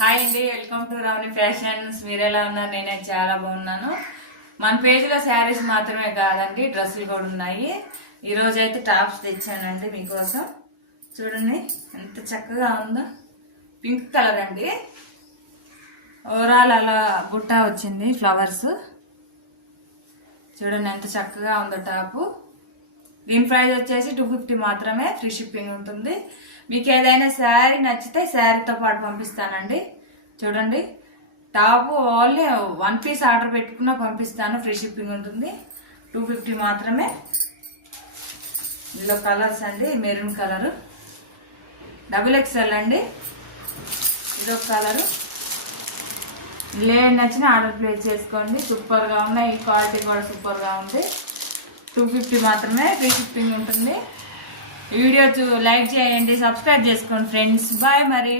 Hi అండి, welcome to Ravani fashions. మీరు ఎలా ఉన్నారు? నేనే చాలా బాగున్నాను. మన పేజీలో శారీస్ మాత్రమే కాదండి, డ్రెస్సులు కూడా ఉన్నాయి. ఈరోజు అయితే టాప్స్ తెచ్చానండి మీకోసం. చూడండి ఎంత చక్కగా ఉందో, పింక్ కలర్ అండి. ఓవరాల్ అలా బుట్ట వచ్చింది, ఫ్లవర్స్. చూడండి ఎంత చక్కగా ఉందో టాపు. దీని ప్రైస్ వచ్చేసి 250 మాత్రమే, ఫ్రీ షిప్పింగ్ ఉంటుంది. మీకు ఏదైనా శారీ నచ్చితే శారీతో పాటు పంపిస్తానండి. చూడండి టాపు ఓన్లీ 1 పీస్ ఆర్డర్ పెట్టుకున్నా పంపిస్తాను, ఫ్రీ షిప్పింగ్ ఉంటుంది. 250 మాత్రమే. ఇందులో కలర్స్ అండి, మెరూన్ కలరు, XXL అండి. ఇదొక కలరు. లేని నచ్చిన ఆర్డర్ ప్లేస్ చేసుకోండి. సూపర్గా ఉన్నాయి, ఈ క్వాలిటీ కూడా సూపర్గా ఉంది. 250 మాత్రమే, ఫ్రీ షిప్పింగ్ ఉంటుంది. వీడియో లైక్ చేయండి, సబ్స్క్రైబ్ చేసుకోండి ఫ్రెండ్స్. బాయ్ మరి.